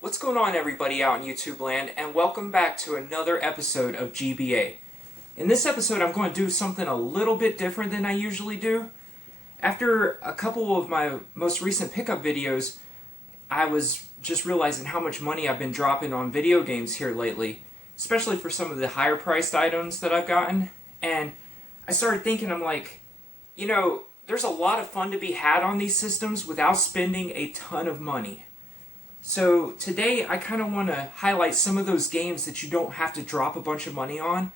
What's going on, everybody out in YouTube land, and welcome back to another episode of GBA. In this episode, I'm going to do something a little bit different than I usually do. After a couple of my most recent pickup videos, I was just realizing how much money I've been dropping on video games here lately, especially for some of the higher priced items that I've gotten. And I started thinking, I'm like, you know, there's a lot of fun to be had on these systems without spending a ton of money. So today I kind of want to highlight some of those games that you don't have to drop a bunch of money on,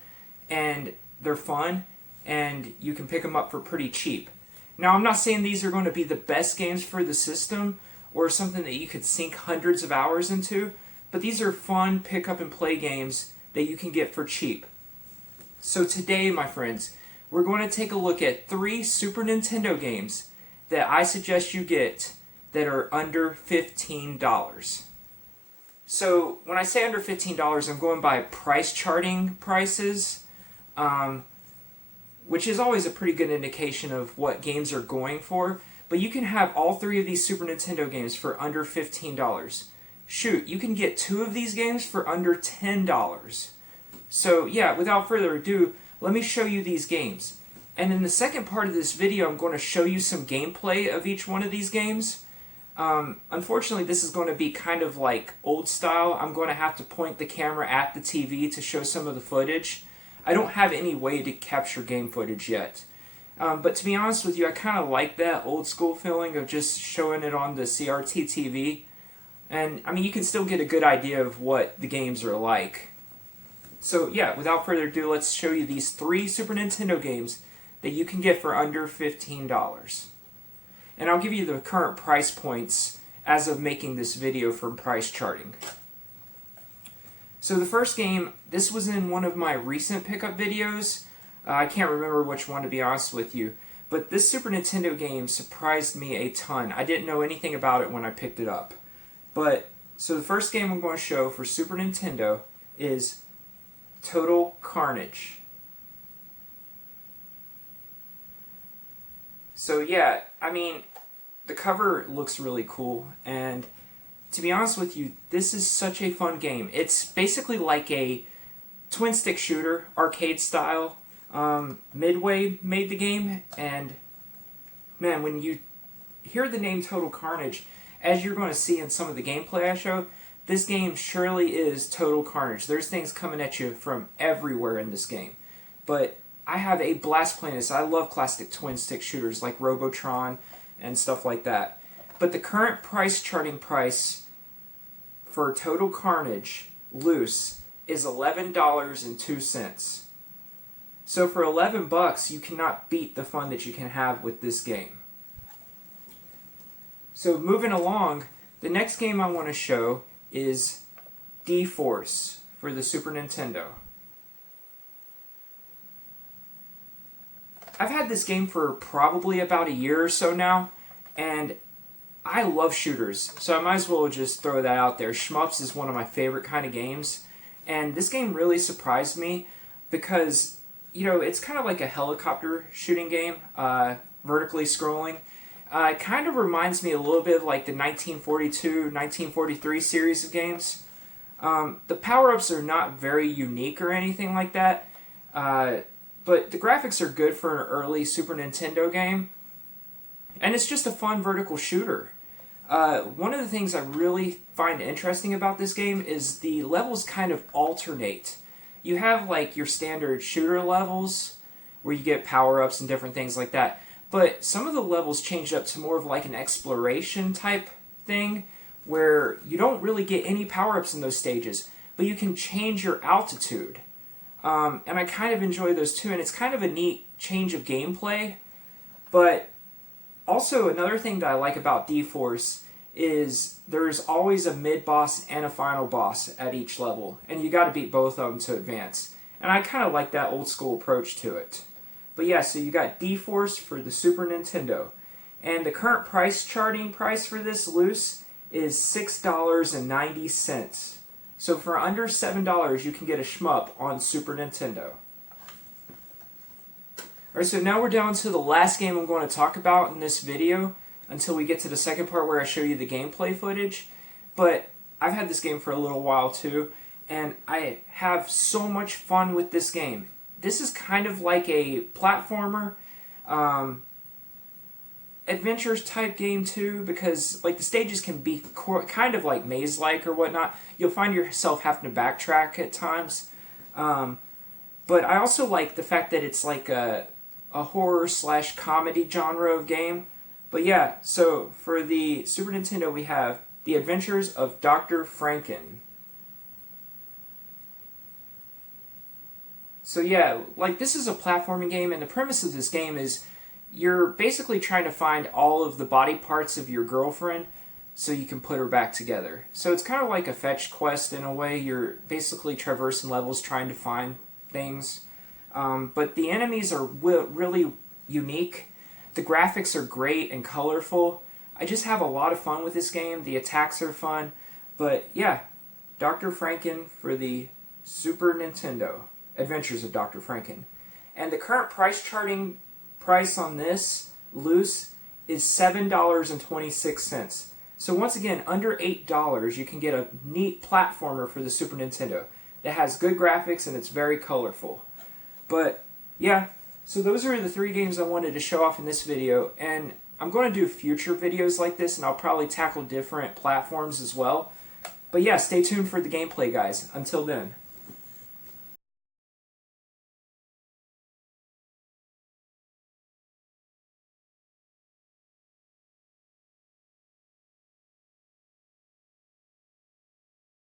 and they're fun, and you can pick them up for pretty cheap. Now, I'm not saying these are going to be the best games for the system or something that you could sink hundreds of hours into, but these are fun pick up and play games that you can get for cheap. So today, my friends, we're going to take a look at 3 Super Nintendo games that I suggest you get that are under $15. So when I say under $15, I'm going by price charting prices, which is always a pretty good indication of what games are going for. But you can have all 3 of these Super Nintendo games for under $15. Shoot, you can get 2 of these games for under $10. So yeah, without further ado, let me show you these games. And in the second part of this video, I'm going to show you some gameplay of each one of these games. Unfortunately, this is going to be kind of like old style. I'm going to have to point the camera at the TV to show some of the footage. I don't have any way to capture game footage yet. But to be honest with you, I kind of like that old school feeling of just showing it on the CRT TV. And, I mean, you can still get a good idea of what the games are like. So, yeah, without further ado, let's show you these 3 Super Nintendo games that you can get for under $15. And I'll give you the current price points as of making this video for price charting. So the first game, this was in one of my recent pickup videos. I can't remember which one, to be honest with you. But this Super Nintendo game surprised me a ton. I didn't know anything about it when I picked it up. So the first game I'm going to show for Super Nintendo is Total Carnage. So yeah, I mean, the cover looks really cool, and to be honest with you, this is such a fun game. It's basically like a twin-stick shooter, arcade style. Midway made the game, and man, when you hear the name Total Carnage, as you're going to see in some of the gameplay I show, this game surely is Total Carnage. There's things coming at you from everywhere in this game. But I have a blast playing this. I love classic twin-stick shooters like Robotron and stuff like that. But the current price charting price for Total Carnage loose is $11.02. So for $11, you cannot beat the fun that you can have with this game. So moving along, the next game I want to show is D-Force for the Super Nintendo. I've had this game for probably about a year or so now, and I love shooters, so I might as well just throw that out there. Shmups is one of my favorite kind of games, and this game really surprised me because, you know, it's kind of like a helicopter shooting game, vertically scrolling. It kind of reminds me a little bit of like the 1942, 1943 series of games. The power-ups are not very unique or anything like that, but the graphics are good for an early Super Nintendo game, and it's just a fun vertical shooter. One of the things I really find interesting about this game is the levels kind of alternate. You have like your standard shooter levels where you get power-ups and different things like that. But some of the levels change up to more of like an exploration type thing where you don't really get any power-ups in those stages, but you can change your altitude. And I kind of enjoy those too, and it's kind of a neat change of gameplay. But also another thing that I like about D-Force is there's always a mid-boss and a final boss at each level, and you got to beat both of them to advance. And I kind of like that old school approach to it. But yeah, so you got D-Force for the Super Nintendo. And the current price charting price for this loose is $6.90. So for under $7, you can get a shmup on Super Nintendo. Alright, so now we're down to the last game I'm going to talk about in this video. until we get to the second part where I show you the gameplay footage. But I've had this game for a little while too, and I have so much fun with this game. This is kind of like a platformer, adventures type game too, because like the stages can be kind of like maze-like or whatnot. You'll find yourself having to backtrack at times. But I also like the fact that it's like a horror / comedy genre of game. But yeah, so for the Super Nintendo we have The Adventures of Dr. Franken. So yeah, like this is a platforming game, and the premise of this game is you're basically trying to find all of the body parts of your girlfriend so you can put her back together. So it's kind of like a fetch quest in a way. You're basically traversing levels trying to find things. But the enemies are really unique. The graphics are great and colorful. I just have a lot of fun with this game. The attacks are fun. But yeah, Dr. Franken for the Super Nintendo. Adventures of Dr. Franken. And the current price on this, loose, is $7.26. So once again, under $8, you can get a neat platformer for the Super Nintendo that has good graphics and it's very colorful. But yeah, so those are the 3 games I wanted to show off in this video, and I'm going to do future videos like this, and I'll probably tackle different platforms as well. But yeah, stay tuned for the gameplay, guys. Until then.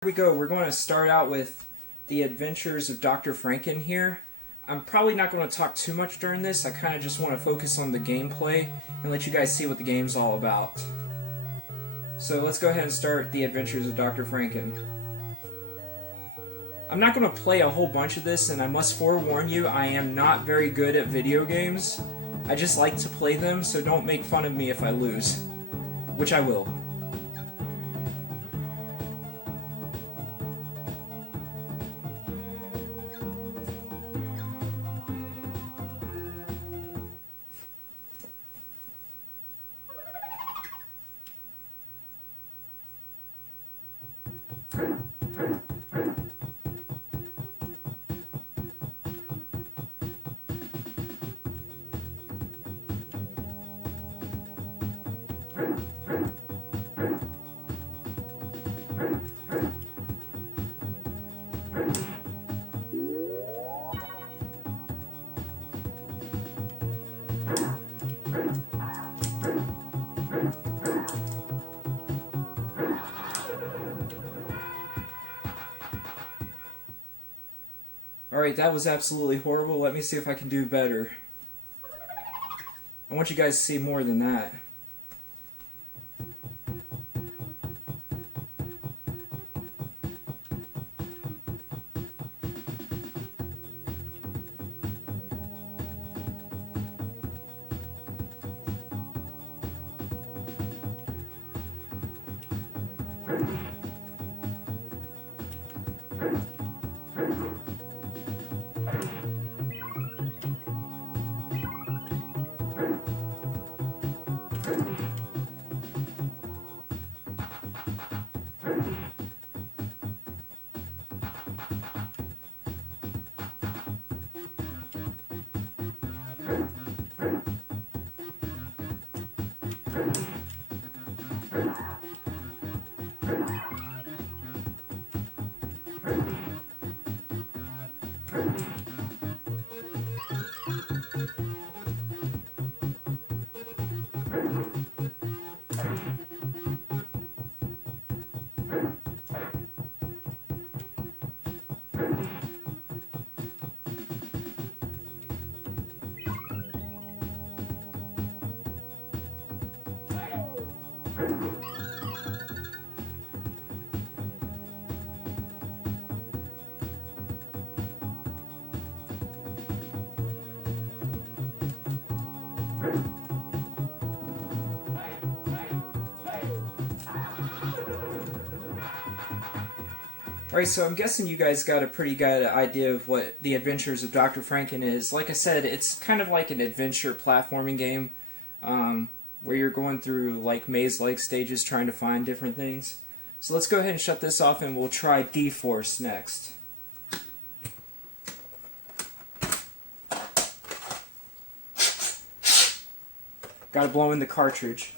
Here we go. We're going to start out with The Adventures of Dr. Franken here. I'm probably not going to talk too much during this. I kind of just want to focus on the gameplay and let you guys see what the game's all about. So let's go ahead and start The Adventures of Dr. Franken. I'm not going to play a whole bunch of this, and I must forewarn you, I am not very good at video games. I just like to play them, so don't make fun of me if I lose. Which I will. Alright, that was absolutely horrible. Let me see if I can do better. I want you guys to see more than that. Alright, so I'm guessing you guys got a pretty good idea of what The Adventures of Dr. Franken is. Like I said, it's kind of like an adventure platforming game. where you're going through like maze-like stages trying to find different things. So let's go ahead and shut this off and we'll try D-Force next. Gotta blow in the cartridge.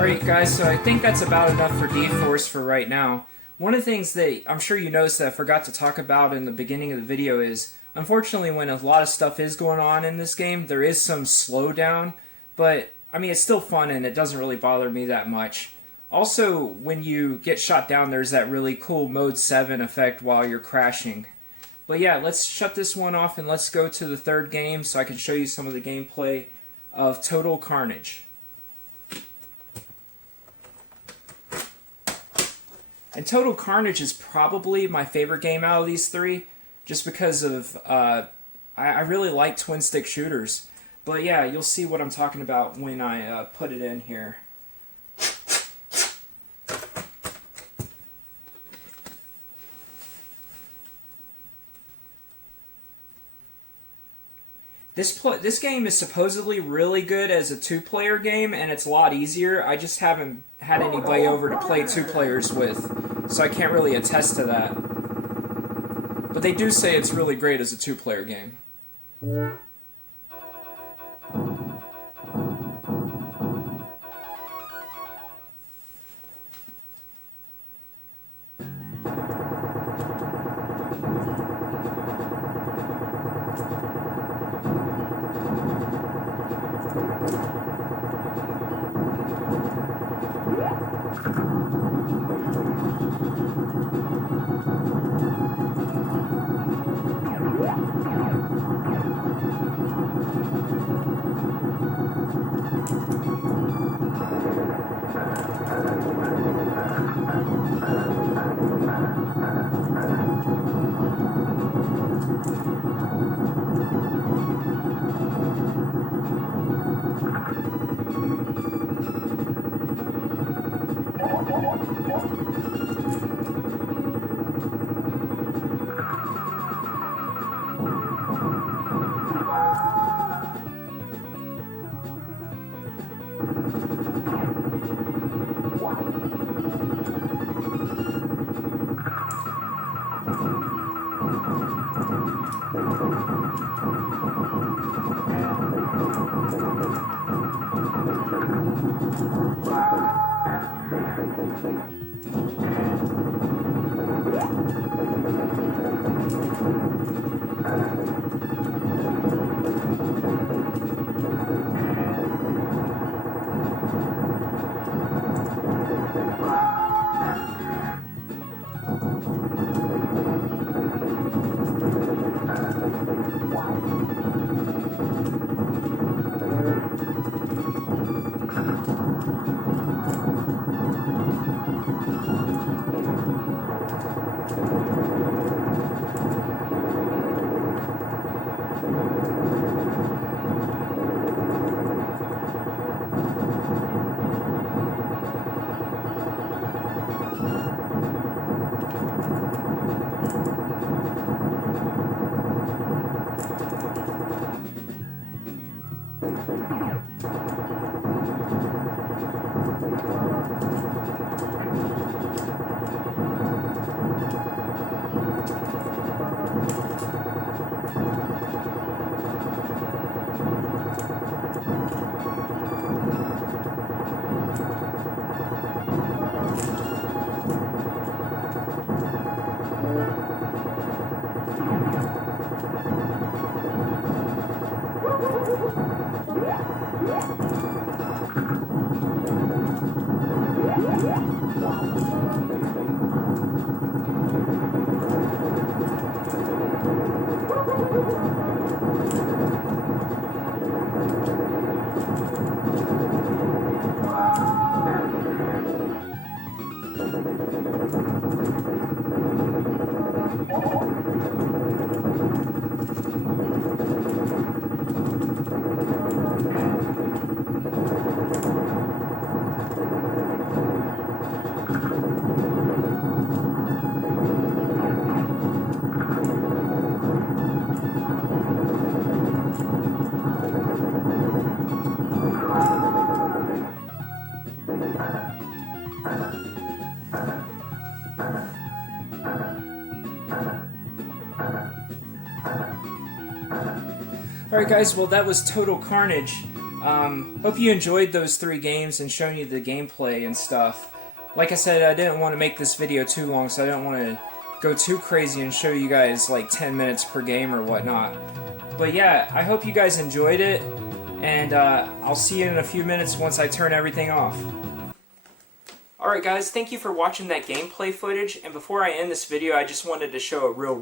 Alright guys, so I think that's about enough for D-Force for right now. One of the things that I'm sure you noticed that I forgot to talk about in the beginning of the video is, unfortunately when a lot of stuff is going on in this game, there is some slowdown, but I mean it's still fun and it doesn't really bother me that much. Also, when you get shot down, there's that really cool Mode 7 effect while you're crashing. But yeah, let's shut this one off and let's go to the third game so I can show you some of the gameplay of Total Carnage. And Total Carnage is probably my favorite game out of these three, just because of, I really like twin-stick shooters. But yeah, you'll see what I'm talking about when I put it in here. This game is supposedly really good as a two-player game, and it's a lot easier. I just haven't had anybody over to play two players with, so I can't really attest to that. But they do say it's really great as a two-player game. Alright guys, well that was Total Carnage. Hope you enjoyed those 3 games and showing you the gameplay and stuff. Like I said, I didn't want to make this video too long, so I don't want to go too crazy and show you guys like 10 minutes per game or whatnot. But yeah, I hope you guys enjoyed it, and I'll see you in a few minutes once I turn everything off. Alright guys, thank you for watching that gameplay footage, and before I end this video, I just wanted to show a real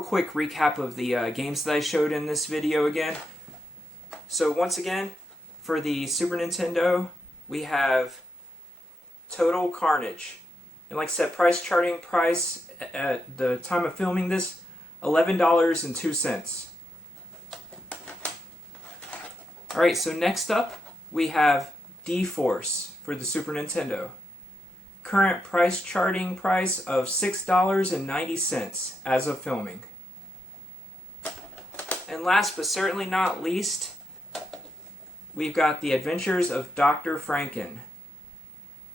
quick recap of the games that I showed in this video again. So once again, for the Super Nintendo, we have Total Carnage. And like I said, charting price at the time of filming this, $11.02. Alright, so next up, we have D-Force for the Super Nintendo. Current charting price of $6.90 as of filming. And last but certainly not least, we've got the Adventures of Dr. Franken.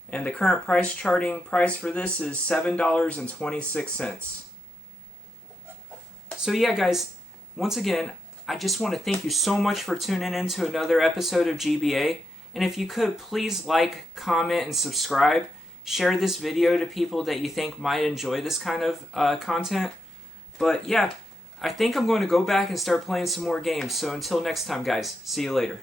And the current charting price for this is $7.26. So yeah guys, once again, I just want to thank you so much for tuning in to another episode of GBA. And if you could, please like, comment, and subscribe. Share this video to people that you think might enjoy this kind of content. But yeah, I think I'm going to go back and start playing some more games. So until next time guys, see you later.